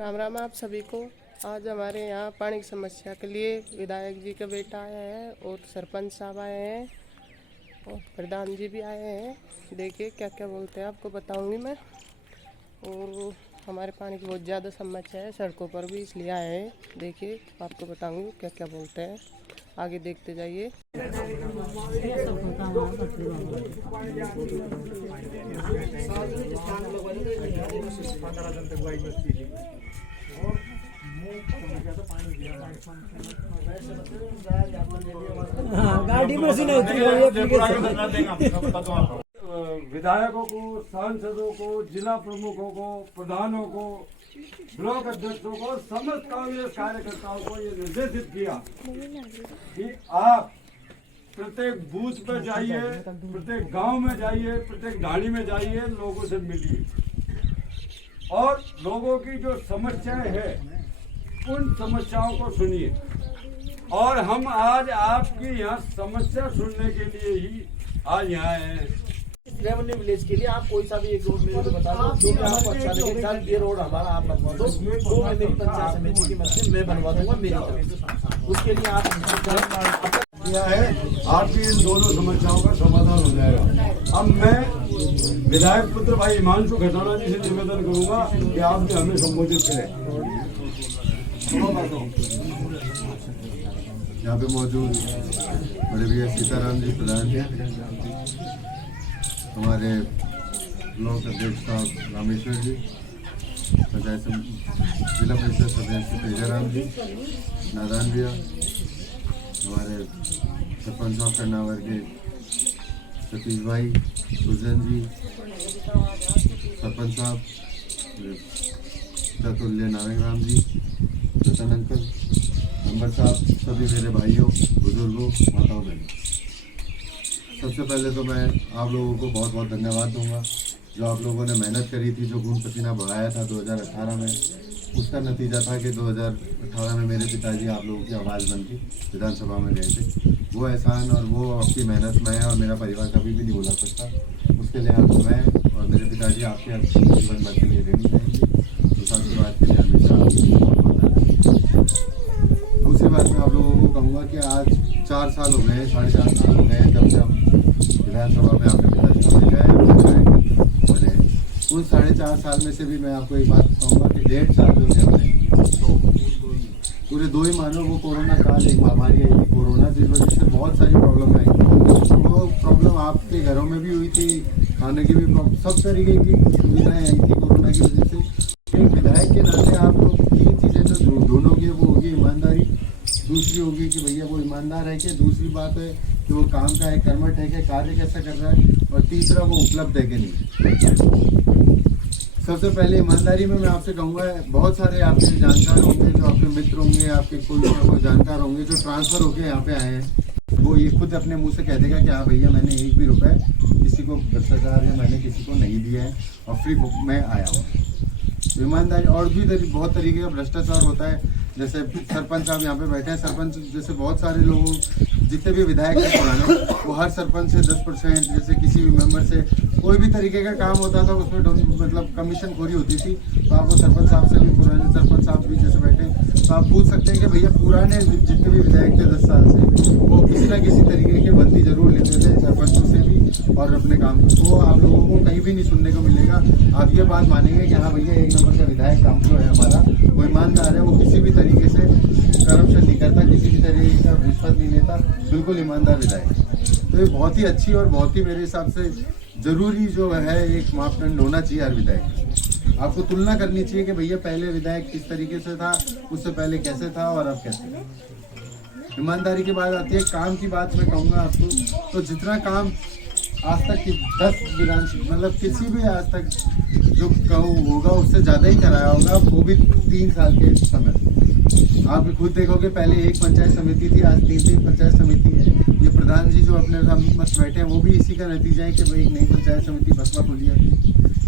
राम राम आप सभी को। आज हमारे यहाँ पानी की समस्या के लिए विधायक जी का बेटा आया है और सरपंच साहब आए हैं और प्रधान जी भी आए हैं। देखिए क्या क्या बोलते हैं, आपको बताऊंगी मैं। और हमारे पानी की बहुत ज़्यादा समस्या है सड़कों पर भी, इसलिए आए हैं। देखिए आपको बताऊंगी क्या क्या बोलते हैं, आगे देखते जाइए। गाड़ी में से विधायकों को, सांसदों को, जिला प्रमुखों को, प्रधानों को, ब्लॉक अध्यक्षों को, समस्त कांग्रेस कार्यकर्ताओं को ये निर्देशित किया कि आप प्रत्येक बूथ पर जाइए, प्रत्येक गांव में जाइए, प्रत्येक ढाणी में जाइए, लोगों से मिलिए और लोगों की जो समस्याएं हैं उन समस्याओं को सुनिए। और हम आज आपकी यहाँ समस्या सुनने के लिए ही आज यहाँ आए हैं। रेवेन्यू विलेज के लिए आप कोई सा भी एक रोड मेरे को बता दो जो भी आपको अच्छा लगे। सर ये रोड हमारा आप बनवा दो, वो मैं मेरी पंचायत समिति की मदद से मैं बनवा दूंगा मेरी तरफ से। उसके लिए आप किया है, आपकी इन दोनों समस्याओं का समाधान हो जाएगा। अब मैं विधायक पुत्र भाई हिमांशु खटाना जी से निवेदन करूंगा कि आप भी हमें संबोधित करें। यहाँ पे मौजूद बड़े भैया सीताराम जी प्रधान जी, हमारे ब्लॉक अध्यक्ष साहब रामेश्वर जी, पंचायत जिला परिषद सदस्य तेजाराम जी, नारायण भैया, हमारे सरपंच साहब कर्नावर के सतीश भाई, सुजन जी, सरपंच साहब चतुल्य नारायण राम जी, रतन अंकल, नंबर साहब, सभी मेरे भाइयों, बुजुर्गों, माताओं, बहनों, सबसे पहले तो मैं आप लोगों को बहुत बहुत धन्यवाद दूंगा। जो आप लोगों ने मेहनत करी थी, जो खून पसीना बहाया था 2018 में, उसका नतीजा था कि 2018 में मेरे पिताजी आप लोगों की आवाज़ बन के विधानसभा में गए थे। वो एहसान और वो आपकी मेहनत मैं और मेरा परिवार कभी भी नहीं भुला सकता। उसके लिए आपको मैं और मेरे पिताजी आपके जीवन भर के लिए देनी चाहिए। उस आशीर्वाद के लिए हमेशा दूसरी बात मैं आप लोगों को कहूँगा कि आज 4 साल हो गए, 4.5 साल हो गए जब से हम विधानसभा में आपके पिताजी सामने गए बने। उन 4.5 साल में से भी मैं आपको एक बात कहूँगा कि 1.5 साल जो थे हमने, तो पूरे 2 ही मानो वो कोरोना काल एक महामारी आई थी कोरोना, जिस वजह से बहुत सारी प्रॉब्लम आई। वो प्रॉब्लम आपके घरों में भी हुई थी, खाने की भी सब तरीके की सुविधाएँ आई थी कोरोना की वजह से। एक विधायक के नाते आप लोग 3 चीज़ें जो ढूंढोगे, वो होगी ईमानदारी, दूसरी होगी कि भैया वो ईमानदार है कि, दूसरी बात है कि वो काम का है, कर्मठ है कि, कार्य कैसा कर रहा है, और तीसरा वो उपलब्ध है कि नहीं। सबसे पहले ईमानदारी में मैं आपसे कहूँगा, बहुत सारे आपके जानकार होंगे, जो आपके मित्र होंगे, आपके कोई जानकार होंगे जो ट्रांसफ़र होकर यहाँ पे आए हैं, वो ये खुद अपने मुंह से कह देगा कि हाँ भैया मैंने 1 भी रुपये किसी को भ्रष्टाचार या मैंने किसी को नहीं दिया है और फ्री में आया हूँ। ईमानदारी और भी बहुत तरीके का भ्रष्टाचार होता है। जैसे सरपंच साहब यहाँ पे बैठे हैं, सरपंच जैसे बहुत सारे लोग जितने भी विधायक हैं पुराने, वो हर सरपंच से 10%, जैसे किसी भी मेंबर से कोई भी तरीके का काम होता था उसमें मतलब कमीशन खोरी होती थी। तो आप वो सरपंच साहब से भी, पुराने सरपंच साहब भी जैसे बैठे हैं, तो आप पूछ सकते हैं कि भैया पुराने जितने भी विधायक थे 10 साल से, वो किसी न किसी तरीके की बंदी जरूर लेते थे सरपंचों से भी और अपने काम को आप लोगों को कहीं भी नहीं सुनने को मिलेगा। आप ये बात मानेंगे कि हाँ भैया 1 नंबर का विधायक काम जो है हमारा, वो ईमानदार है, वो किसी भी तरीके से करप्शन नहीं करता, किसी भी तरीके का रिश्वत नहीं लेता, बिल्कुल ईमानदार विधायक। तो ये बहुत ही अच्छी और बहुत ही मेरे हिसाब से ज़रूरी जो है एक मापदंड होना चाहिए हर विधायक। आपको तुलना करनी चाहिए कि भैया पहले विधायक किस तरीके से था, उससे पहले कैसे था और अब कैसे था। ईमानदारी की बात आती है, काम की बात मैं कहूँगा आपको, तो जितना काम आज तक की 10 विधानसभा मतलब किसी भी आज तक जो कहूँ होगा उससे ज़्यादा ही कराया होगा, वो भी 3 साल के समय। आप खुद देखोगे पहले एक पंचायत समिति थी, आज 3 पंचायत समिति है। ये प्रधान जी जो अपने मत बैठे हैं, वो भी इसी का नतीजा है कि भाई एक नई पंचायत समिति बसपा खुली है,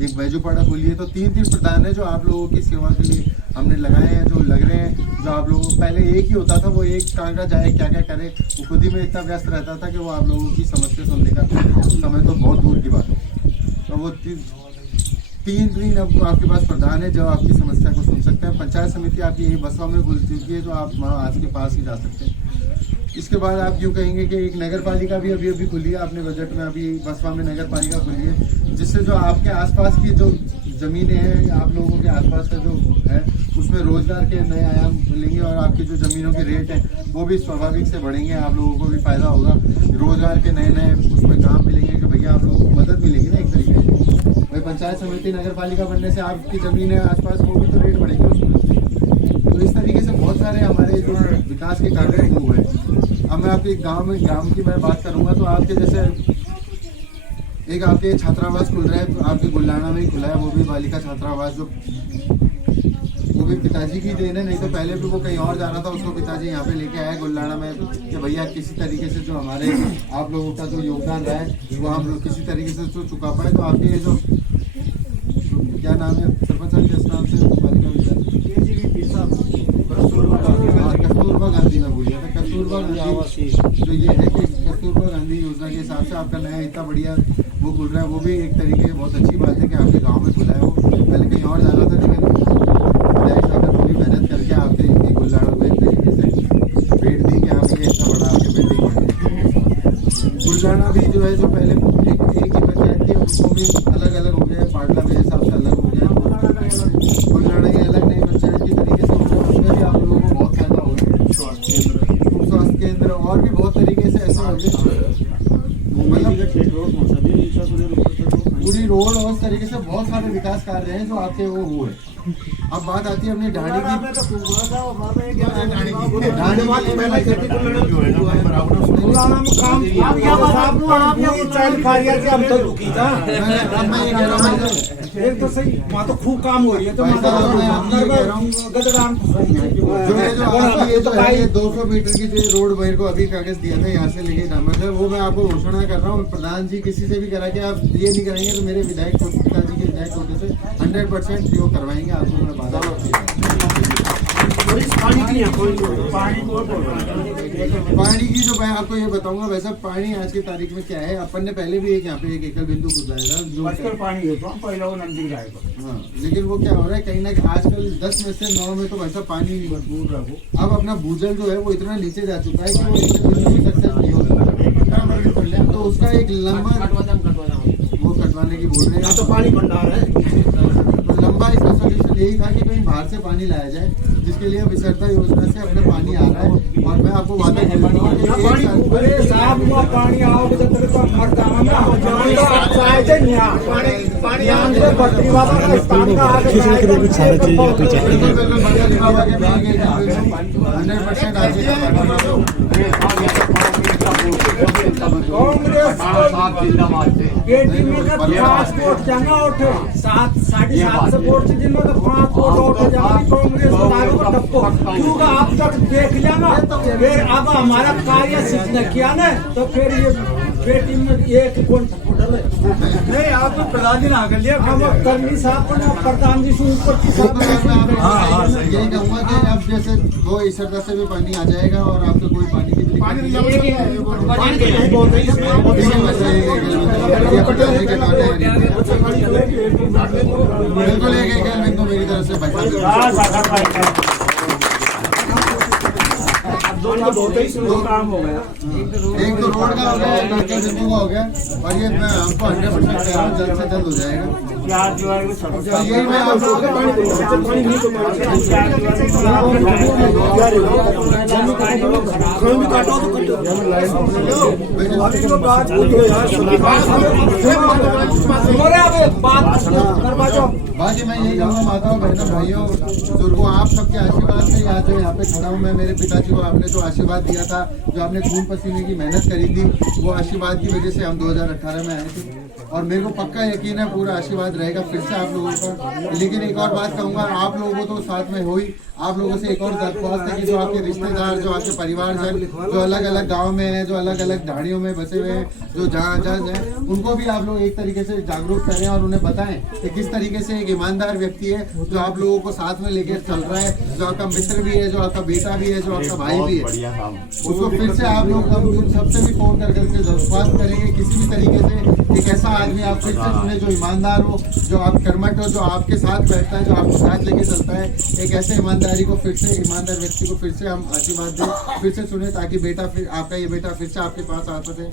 एक बैजूपाड़ा खुली है। तो 3 प्रधान है जो आप लोगों की सेवा के लिए हमने लगाए हैं, जो लग रहे हैं। जो आप लोगों को पहले एक ही होता था, वो एक कहाँ का जाए क्या क्या करे, वो खुद ही में इतना व्यस्त रहता था कि वो आप लोगों की समस्या सुनने का समय तो बहुत दूर की बात है। तो वो 3 अब आपके पास प्रधान है जो आपकी समस्या को सुन सकते हैं। पंचायत समिति आपकी यही बसवा में खुल चुकी है, तो आप वहाँ आज के पास ही जा सकते हैं। इसके बाद आप यूँ कहेंगे कि एक नगर पालिका भी अभी अभी खुली है, अपने बजट में अभी बसवा में नगर पालिका खुली है, जिससे जो आपके आसपास की जो ज़मीनें हैं, आप लोगों के आसपास का जो है उसमें रोजगार के नए आयाम खुलेंगे और आपकी जो ज़मीनों के रेट हैं वो भी स्वाभाविक से बढ़ेंगे। आप लोगों को भी फायदा होगा, रोजगार के नए नए उसमें काम मिलेंगे कि भैया आप लोगों को मदद मिलेगी ना एक तरीके से। भाई पंचायत समिति नगर पालिका बनने से आपकी ज़मीन है आसपास, वो भी तो रेट बढ़ेंगे उसमें। तो इस तरीके से बहुत सारे हमारे जो विकास के कार्य वो हुए। अब मैं आपके गाँव की मैं बात करूँगा तो आपके जैसे एक आपके छात्रावास खुल रहा है, तो आपके गुल्लाना में ही खुला है, वो भी बालिका छात्रावास, जो वो भी पिताजी की देन है। नहीं तो पहले भी वो कहीं और जाना था, उसको पिताजी यहाँ पे लेके आए गुल्लाना में कि भैया किसी तरीके से जो हमारे आप लोगों का जो योगदान रहा है वो हम लोग किसी तरीके से उसको चुका पाए। तो आपके ये जो क्या नाम है सरपंच साहब के नाम से बालिका कस्तूरबा गांधी में भूल गया था, कस्तूरबा गांधी जो ये है कि कस्तूरबा गांधी योजना के हिसाब से आपका नया इतना बढ़िया वो खुल रहा है, वो भी एक तरीके से बहुत अच्छी बात है कि आपके गांव में खुला है। वो पहले कहीं और जाना था, लेकिन विधायक साहब ने पूरी मेहनत करके आपके गुल्लाना को एक तरीके से भेंट दी कि आपके इतना बड़ा आपके बिल्डिंग बने। गुल्लाना भी जो है जो पहले एक ही पंचायत थी, उसको भी अलग अलग हो गया, पाटला मेरे हिसाब से अलग हो गया, गुल्लाना ही अलग नई पंचायत की तरीके से हो गया। उसमें भी आप लोगों को बहुत फायदा होगा, स्वास्थ्य केंद्र और भी बहुत तरीके से ऐसे हो गए, पूरी रोड और इस तरीके से बहुत सारे विकास कार्य हैं जो आपके वो हुए। अब बात आती है अपनी ढाणी एक तो सही वहाँ तो खूब काम हो रही है, तो जो है 200 मीटर की जो रोड मेरे को अभी कागज दिया था यहाँ से लेके डामर है, वो मैं आपको घोषणा कर रहा हूँ। प्रधान जी किसी से भी करा के आप ये नहीं कराएंगे तो मेरे विधायक पिताजी के विधायक कोटे से 100% प्रयोग करवाएंगे आपको, मैं बाधा पानी की जो मैं आपको ये बताऊंगा। वैसा पानी आज की तारीख में क्या है, अपन ने पहले भी एक यहाँ पे एक एकल बिंदु खुदाया था जो पानी है तो पहले वो नजदीक जाएगा। हाँ, लेकिन वो क्या हो रहा है कहीं ना कहीं आजकल 10 में से 9 में तो वैसा पानी नहीं भरपूर है। वो अब अपना भूजल जो है वो इतना नीचे जा चुका है कि वो एकल बिंदु की सक्सेस नहीं हो सकता, तो उसका एक लंबा वो कटवाने की बोल रहे हैं, तो पानी भंडार है। लंबा इसका सोल्यूशन यही था कि कहीं बाहर से पानी लाया जाए, जिसके लिए विसर्ता योजना से अपने पानी आ रहा है। और मैं आपको वादा कर रहा हूँ आप तक देख लिया ना, फिर अब हमारा कार्य सिद्ध न किया ना, तो फिर ये बेटी में एक कौन नहीं, आप तो प्रधान जी ना कर लिया, अब कर्मी साहब को प्रधान जी से ऊपर की यही कहूँगा कि अब जैसे वो इसरदा से भी पानी आ जाएगा और आपको कोई पानी की बिल्कुल एक मेरी तरफ से काम हो गया। एक तो रोड का हो गया, एक बिंदु का हो गया, और ये मैं हमको 100% कह रहा हूँ जल्द से जल्द हो जाएगा। यही मैं आप लोगों बाकी मैं यही कहूँगा माताओं बहनों भाइयों बुजुर्गों, आप सबके आशीर्वाद से आज जो यहाँ पे खड़ा हूँ मैं। मेरे पिताजी को आपने जो आशीर्वाद दिया था, जो आपने खून पसीने की मेहनत करी थी, वो आशीर्वाद की वजह से हम 2018 में आए थे, और मेरे को पक्का यकीन है पूरा आशीर्वाद रहेगा फिर से आप लोगों का। लेकिन एक और बात कहूँगा, आप लोगों को तो साथ में हो ही, आप लोगों से एक और दरख्वास्त है कि जो आपके रिश्तेदार, जो आपके परिवारजन, जो अलग अलग गांव में हैं, जो अलग अलग ढाणियों में बसे हुए हैं, जो जहाँ जज हैं, उनको भी आप लोग एक तरीके से जागरूक करें और उन्हें बताएं कि किस तरीके से एक ईमानदार व्यक्ति है जो आप लोगों को साथ में लेकर चल रहा है, जो आपका मित्र भी है, जो आपका बेटा भी है, जो आपका भाई भी है। उसको फिर से आप लोग उन सबसे भी फोन कर करके दरख्वास्त करेंगे किसी भी तरीके से एक ऐसा आदमी आप फिर से चुने जो ईमानदार हो, जो आप कर्मठ हो, जो आपके साथ बैठता है, जो आपके साथ लेके चलता है। एक ऐसे ईमानदारी को फिर से, ईमानदार व्यक्ति को फिर से हम आशीर्वाद दें, फिर से चुने, ताकि बेटा फिर आपका ये बेटा फिर से आपके पास आ सके।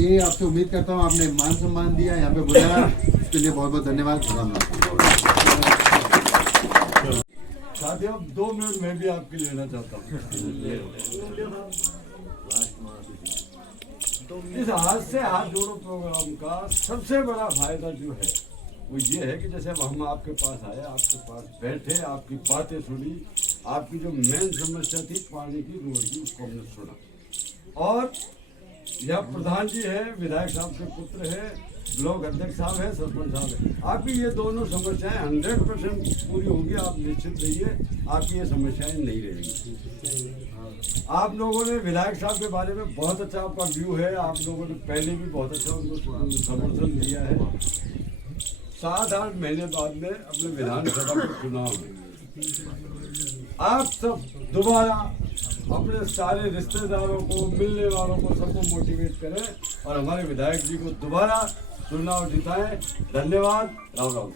ये आपसे उम्मीद करता हूँ। आपने मान सम्मान दिया, यहाँ पे बुलाया, उसके लिए बहुत बहुत धन्यवाद। साथियों 2 मिनट मैं भी आपके लेना चाहता हूँ। इस हाथ से हाथ जोड़ो प्रोग्राम का सबसे बड़ा फायदा जो है वो ये है कि जैसे अब हम आपके पास आए, आपके पास बैठे, आपकी बातें सुनी, आपकी जो मेन समस्या थी पानी की, रोड की, उसको हमने सुना। और यह प्रधान जी है, विधायक साहब के पुत्र है, ब्लॉक अध्यक्ष साहब है, सरपंच साहब है। आपकी ये दोनों समस्याएं 100% पूरी होगी, आप निश्चित रहिए, आपकी ये समस्याएं नहीं रहेंगी। आप लोगों ने विधायक साहब के बारे में बहुत अच्छा आपका व्यू है, आप लोगों ने पहले भी बहुत अच्छा उनको समर्थन दिया है। 7-8 महीने बाद में अपने विधानसभा के चुनाव में आप सब दोबारा अपने सारे रिश्तेदारों को, मिलने वालों को, सबको मोटिवेट करें और हमारे विधायक जी को दोबारा चुनाव जिताएं। धन्यवाद। राम राम।